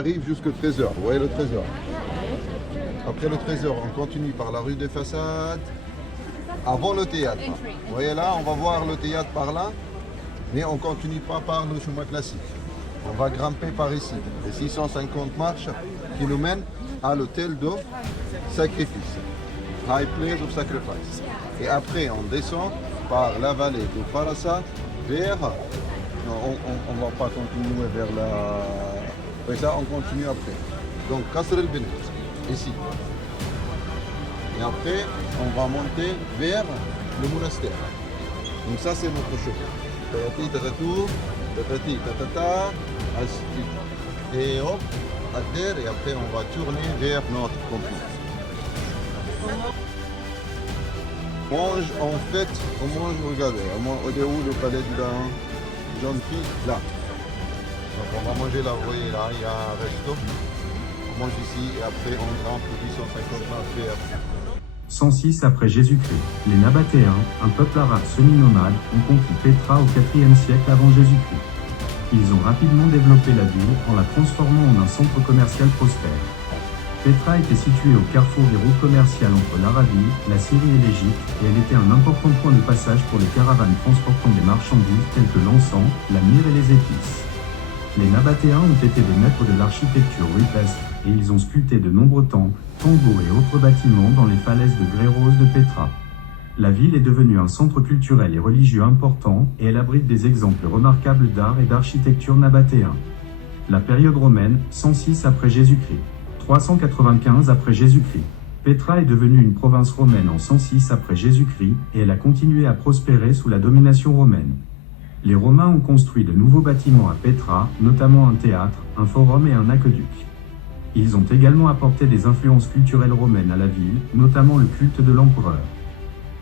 arrive jusqu'au trésor. Vous voyez le trésor. Après le trésor, on continue par la rue des Façades, avant le théâtre. Vous voyez là, on va voir le théâtre par là, mais on ne continue pas par le chemin classique. On va grimper par ici, les 650 marches qui nous mènent à l'hôtel de sacrifice, High Place of Sacrifice. Et après, on descend par la vallée de Parasat vers... Non, on ne va pas continuer vers la... Et ça, on continue après. Donc, Qasr el-Benet, ici. Et après, on va monter vers le monastère. Donc ça, c'est notre chemin. Tatati, tatatou, tatati, tatata, et hop, adhère, et après, on va tourner vers notre complexe. On mange, regardez, au dehors, le palais de la jeune fille, là. Donc on va manger là, vous voyez, là, il y a un resto. On mange ici, et après, on grimpe le 850 marches vers... 106 après Jésus-Christ. Les Nabatéens, un peuple arabe semi-nomade, ont conquis Pétra au IVe siècle avant Jésus-Christ. Ils ont rapidement développé la ville en la transformant en un centre commercial prospère. Pétra était située au carrefour des routes commerciales entre l'Arabie, la Syrie et l'Égypte, et elle était un important point de passage pour les caravanes transportant des marchandises telles que l'encens, la myrrhe et les épices. Les Nabatéens ont été des maîtres de l'architecture rupestre, et ils ont sculpté de nombreux temples, tambours et autres bâtiments dans les falaises de grès rose de Pétra. La ville est devenue un centre culturel et religieux important, et elle abrite des exemples remarquables d'art et d'architecture nabatéen. La période romaine, 106 après Jésus-Christ. 395 après Jésus-Christ. Pétra est devenue une province romaine en 106 après Jésus-Christ, et elle a continué à prospérer sous la domination romaine. Les Romains ont construit de nouveaux bâtiments à Pétra, notamment un théâtre, un forum et un aqueduc. Ils ont également apporté des influences culturelles romaines à la ville, notamment le culte de l'empereur.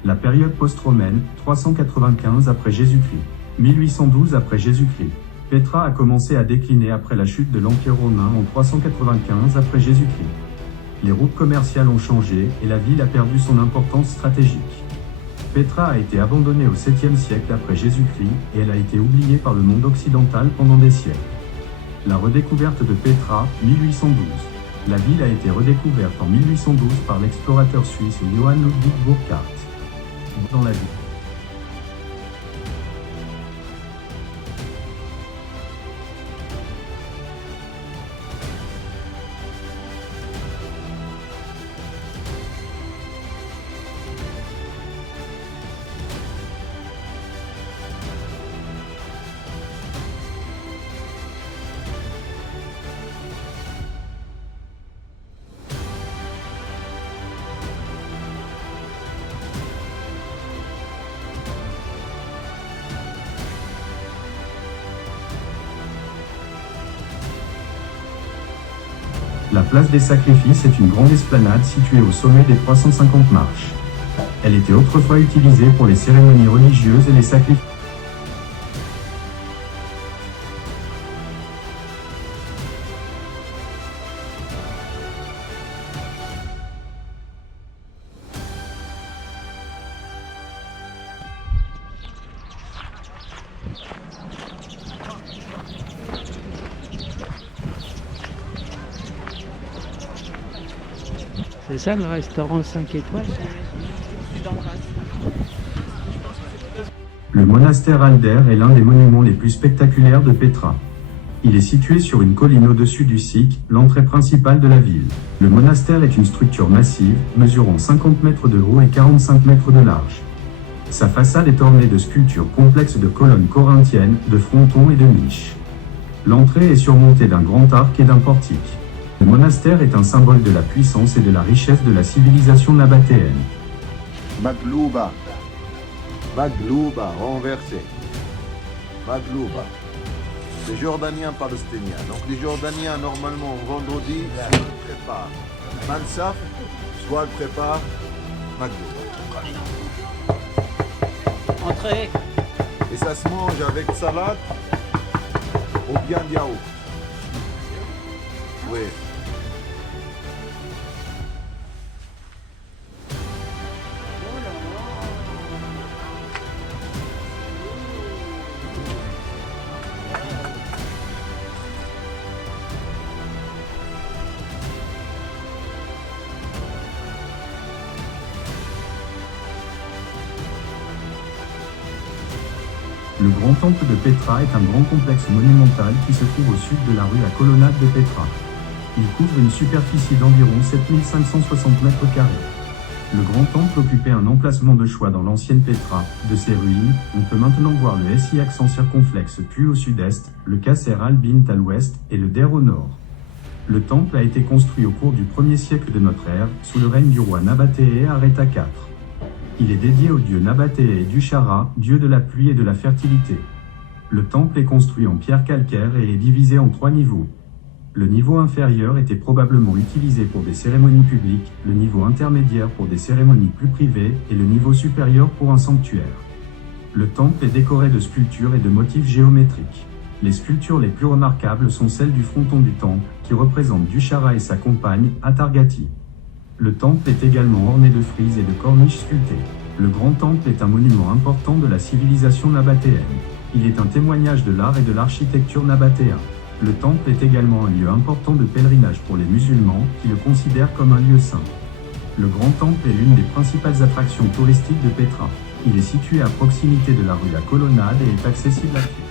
La période post-romaine, 395 après Jésus-Christ. 1812 après Jésus-Christ. Pétra a commencé à décliner après la chute de l'Empire romain en 395 après Jésus-Christ. Les routes commerciales ont changé et la ville a perdu son importance stratégique. Pétra a été abandonnée au 7e siècle après Jésus-Christ et elle a été oubliée par le monde occidental pendant des siècles. La redécouverte de Pétra, 1812. La ville a été redécouverte en 1812 par l'explorateur suisse Johann Ludwig Burckhardt. Dans la ville. La place des Sacrifices est une grande esplanade située au sommet des 350 marches. Elle était autrefois utilisée pour les cérémonies religieuses et les sacrifices. C'est ça le restaurant 5 étoiles? Le monastère Alder est l'un des monuments les plus spectaculaires de Pétra. Il est situé sur une colline au-dessus du Sik, l'entrée principale de la ville. Le monastère est une structure massive, mesurant 50 mètres de haut et 45 mètres de large. Sa façade est ornée de sculptures complexes de colonnes corinthiennes, de frontons et de niches. L'entrée est surmontée d'un grand arc et d'un portique. Le monastère est un symbole de la puissance et de la richesse de la civilisation nabatéenne. Maglouba. Maglouba, renversé. Maglouba. Les Jordaniens palestiniens. Donc les Jordaniens, normalement, vendredi, soit ils préparent Mansaf, soit ils préparent Maglouba. Entrez. Et ça se mange avec salade ou bien yaourt. Oui. Le grand temple de Petra est un grand complexe monumental qui se trouve au sud de la rue à colonnade de Petra. Il couvre une superficie d'environ 7560 mètres carrés. Le grand temple occupait un emplacement de choix dans l'ancienne Petra. De ses ruines, on peut maintenant voir le SI accent circonflexe puis au sud-est, le Kasser al-Bint à l'ouest et le Der au nord. Le temple a été construit au cours du 1er siècle de notre ère, sous le règne du roi Nabatéé Areta IV. Il est dédié au dieu Nabatéé Dushara, dieu de la pluie et de la fertilité. Le temple est construit en pierre calcaire et est divisé en 3 niveaux. Le niveau inférieur était probablement utilisé pour des cérémonies publiques, le niveau intermédiaire pour des cérémonies plus privées et le niveau supérieur pour un sanctuaire. Le temple est décoré de sculptures et de motifs géométriques. Les sculptures les plus remarquables sont celles du fronton du temple, qui représente Dushara et sa compagne, Atargati. Le temple est également orné de frises et de corniches sculptées. Le grand temple est un monument important de la civilisation nabatéenne. Il est un témoignage de l'art et de l'architecture nabatéen. Le temple est également un lieu important de pèlerinage pour les musulmans, qui le considèrent comme un lieu saint. Le grand temple est l'une des principales attractions touristiques de Petra. Il est situé à proximité de la rue La Colonnade et est accessible à pied.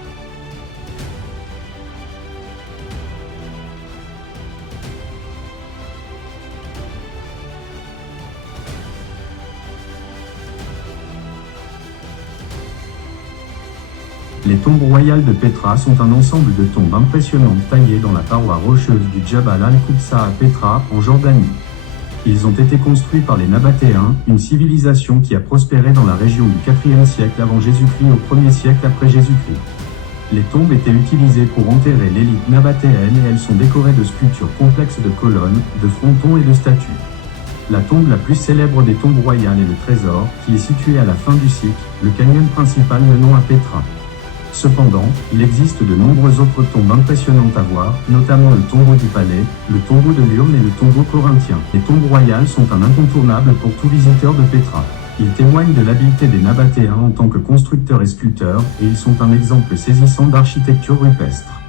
Les tombes royales de Petra sont un ensemble de tombes impressionnantes taillées dans la paroi rocheuse du Djabal al-Qubsa à Petra, en Jordanie. Ils ont été construits par les Nabatéens, une civilisation qui a prospéré dans la région du 4e siècle avant Jésus-Christ au 1er siècle après Jésus-Christ. Les tombes étaient utilisées pour enterrer l'élite nabatéenne et elles sont décorées de sculptures complexes de colonnes, de frontons et de statues. La tombe la plus célèbre des tombes royales est le Trésor, qui est situé à la fin du cycle, le canyon principal menant à Petra. Cependant, il existe de nombreuses autres tombes impressionnantes à voir, notamment le tombeau du palais, le tombeau de l'urne et le tombeau corinthien. Les tombes royales sont un incontournable pour tout visiteur de Petra. Ils témoignent de l'habileté des Nabatéens en tant que constructeurs et sculpteurs, et ils sont un exemple saisissant d'architecture rupestre.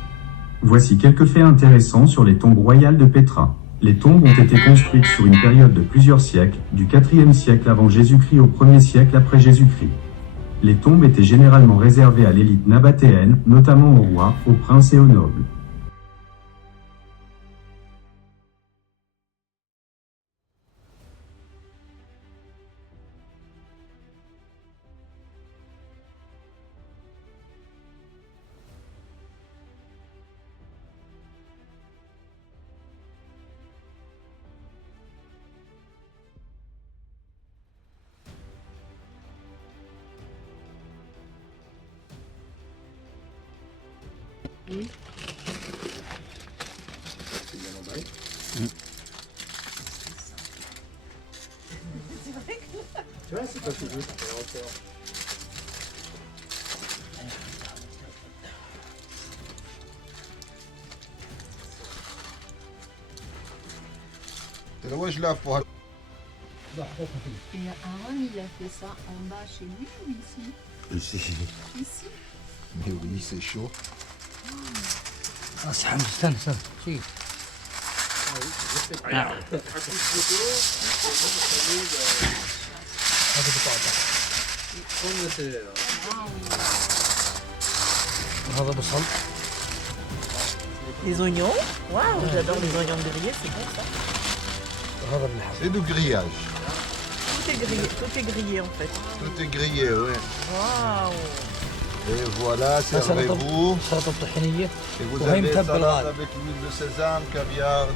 Voici quelques faits intéressants sur les tombes royales de Petra. Les tombes ont été construites sur une période de plusieurs siècles, du 4e siècle avant Jésus-Christ au 1er siècle après Jésus-Christ. Les tombes étaient généralement réservées à l'élite nabatéenne, notamment aux rois, aux princes et aux nobles. Oui. Tu vois, c'est pas tout juste. C'est le ouais, je lave pour. Et Aaron, il a fait ça en bas chez lui ou ici? Ici. Ici? Mais oui, c'est chaud. استنى استنى شيء هذا بطاطا وهذا بصل. Les oignons. Waouh, j'adore les oignons grillés, c'est bon ça. وهذا باللحم. C'est du grillage. Tout est grillé en fait. Tout est grillé, oui. Waouh. Et voilà, servez-vous. سلطة الطحينية Et vous وهي avez متبل salade غالي. avec l'huile de sésame, caviar.